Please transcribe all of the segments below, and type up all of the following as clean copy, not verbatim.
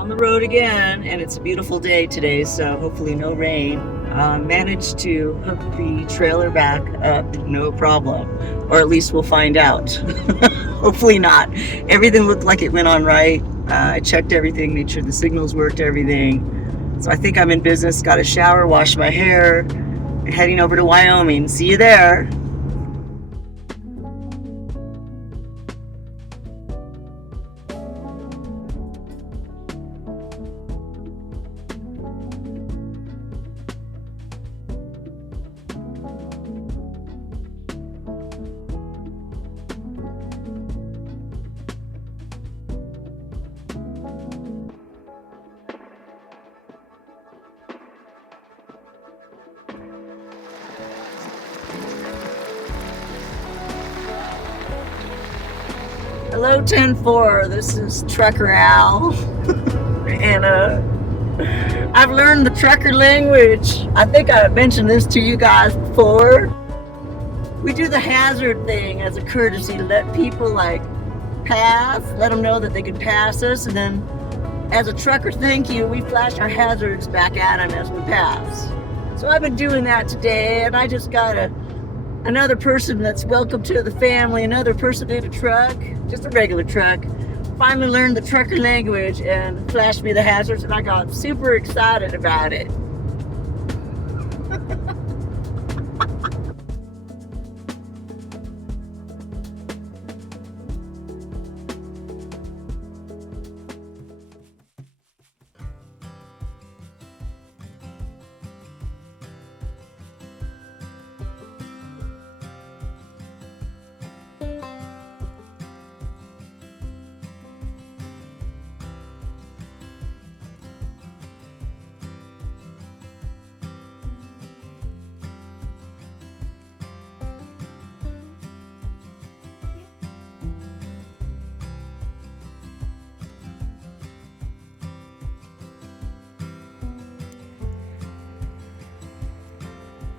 On the road again, and it's a beautiful day today, so hopefully no rain. Managed to hook the trailer back up, no problem. Or at least we'll find out. Hopefully not. Everything looked like it went on right. I checked everything, made sure the signals worked, everything. So I think I'm in business. Got a shower, washed my hair, and heading over to Wyoming. See you there. Hello 10-4, this is Trucker Al, and I've learned the trucker language. I think I mentioned this to you guys before. We do the hazard thing as a courtesy to let people like pass, let them know that they can pass us, and then as a trucker thank you, we flash our hazards back at them as we pass. So I've been doing that today, and I just got another person that's welcome to the family, another person in a truck, just a regular truck, finally learned the trucker language and flashed me the hazards, and I got super excited about it.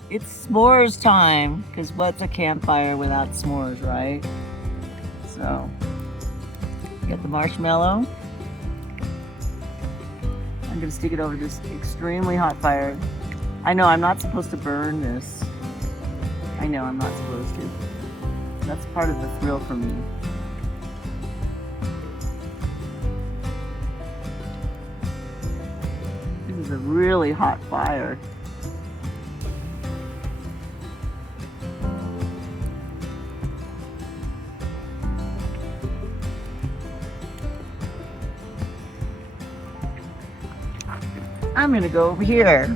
It's s'mores time, because what's a campfire without s'mores, right? So, get the marshmallow. I'm gonna stick it over this extremely hot fire. I know I'm not supposed to burn this. I know I'm not supposed to. That's part of the thrill for me. This is a really hot fire. I'm gonna go over here.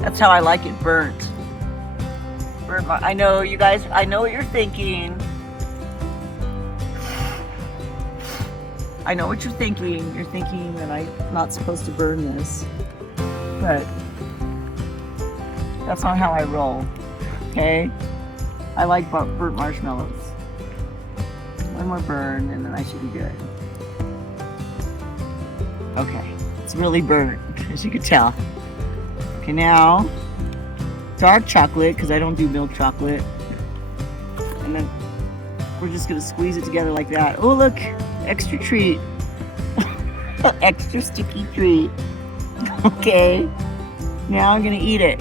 That's how I like it burnt. I know you guys, I know what you're thinking. I know what you're thinking. You're thinking that I'm not supposed to burn this. But that's not how I roll, okay? I like burnt marshmallows. One more burn and then I should be good. Okay, it's really burnt, as you can tell. Okay, now, dark chocolate, because I don't do milk chocolate. And then we're just gonna squeeze it together like that. Oh look, extra treat. Extra sticky treat. Okay, now I'm gonna eat it.